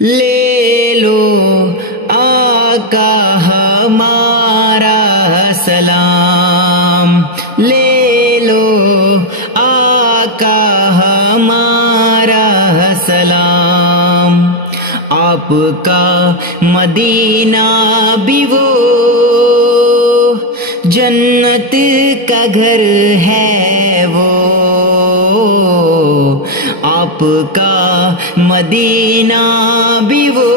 لے لو آقا ہمارا سلام، لے لو آقا ہمارا سلام، آپ کا مدینہ بھی وہ جنت کا گھر ہے وہ، آپ کا مدینہ بھی وہ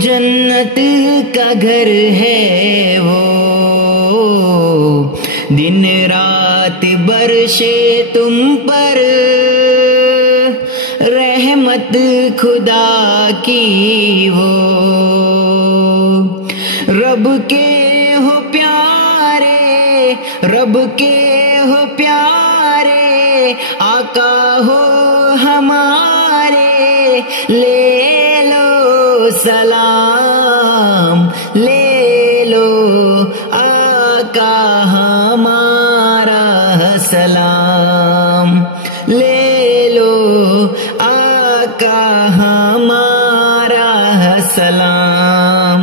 جنت کا گھر ہے وہ، دن رات برشے تم پر رحمت خدا کی وہ، رب کے ہو پیارے، رب کے ہو پیارے، آقا ہو ہمارے، لے لو سلام، لے لو آقا ہمارا سلام، لے لو آقا ہمارا سلام۔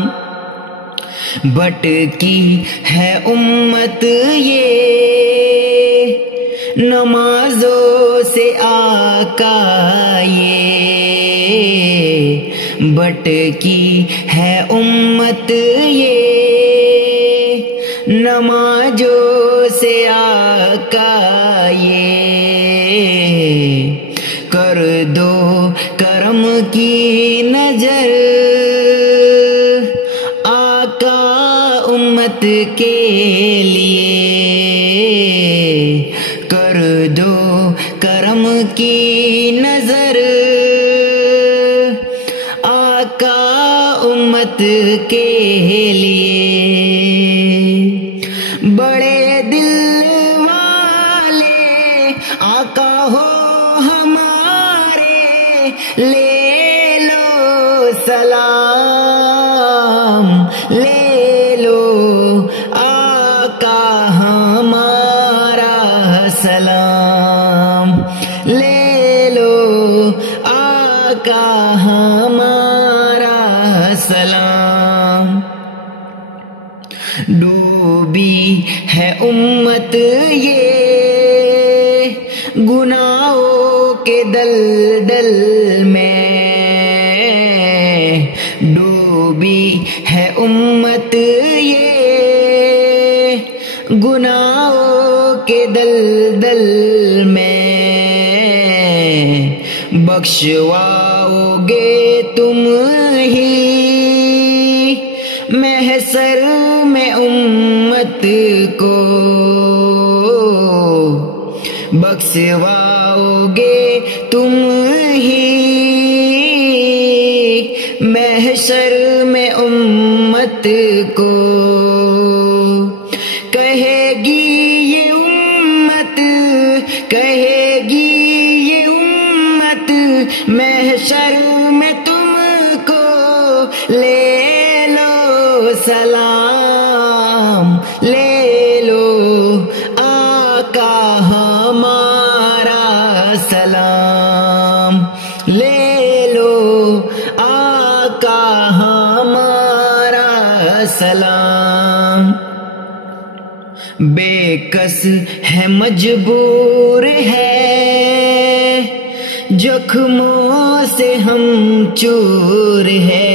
بھٹکی ہے امت یہ نمازوں سے آقا یہ، بھٹکی ہے امت یہ نمازوں سے آقا یہ، کر دو کرم کی نظر آقا امت کے لیے، کر دو کرم کی نظر آقا امت کے لیے، بڑے دل والے آقا ہو ہمارے، لے لو سلام، لے لو آقا ہمارا سلام، لے لو آقا ہمارا سلام۔ ڈوبی ہے امت یہ گناہوں کے دلدل میں، ڈوبی ہے امت یہ گناہوں کے دلدل میں، بخشواؤ گے تم ہی محشر میں امت کو، بخشواؤ گے تم ہی محشر میں امت کو، کہے گی یہ امت، کہے گی یہ امت محشر میں تم کو، لے لو سلام، لے لو آقا ہمارا سلام، لے لو آقا ہمارا سلام۔ بے کس ہے مجبور ہے زخموں سے ہم چور ہے،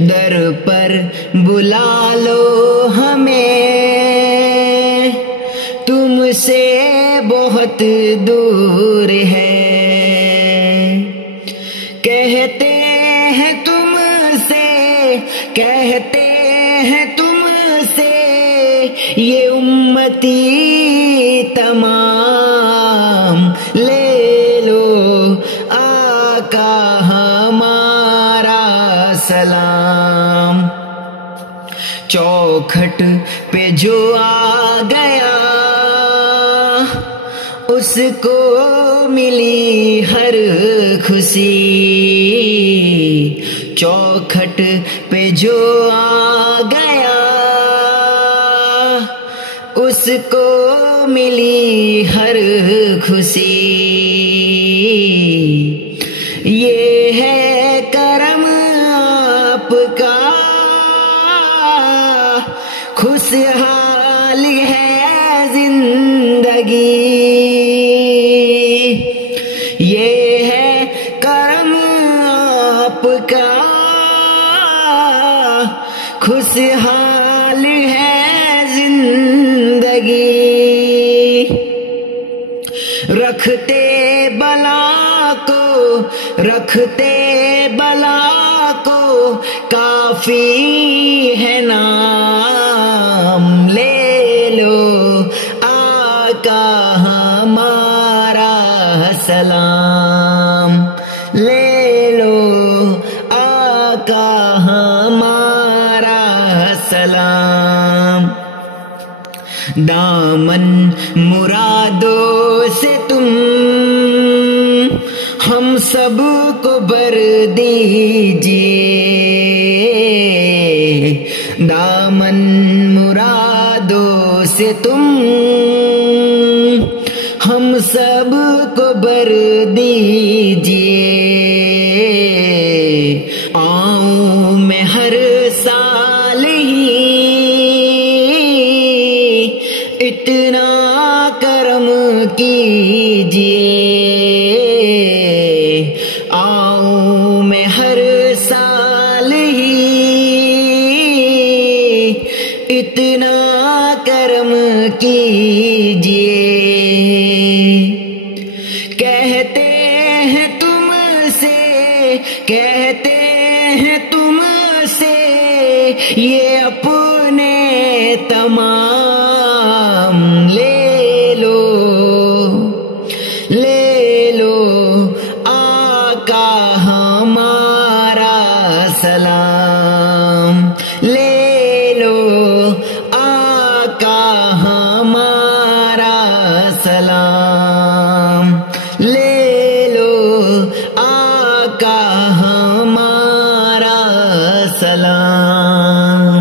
در پر بلا لو ہمیں تم سے بہت دور ہے، کہتے ہیں تم سے، کہتے ہیں تم سے یہ امتی تمام، لے لو آقا ہمارا سلام، چوکھٹ پہ جو آ گیا اس کو ملی ہر خوشی، چوکھٹ پہ جو آ گیا اس کو ملی ہر خوشی، یہ ہے کرم آپ کا، خوشحال ہے زندگی. یہ ہے کرم آپ کا، خوشحال ہے زندگی. رکھتے بلا کو کافی ہے نام. لے لو آقا ہمارا سلام، لے لو آقا ہمارا سلام. دامن مرادوں سے تم ہم سب کو بر دیجئے. دامن مرادوں سے تم ہم سب کو بر دیجئے. آؤں میں ہر سال ہی اتنا کرم کیجئے. آؤں میں ہر سال ہی اتنا کرم کیجئے. کہتے ہیں تم سے یہ اپنے تمام. لے لو آقا ہمارا سلام. لے لو آقا ہمارا سلام. لے لو آقا ہمارا سلام.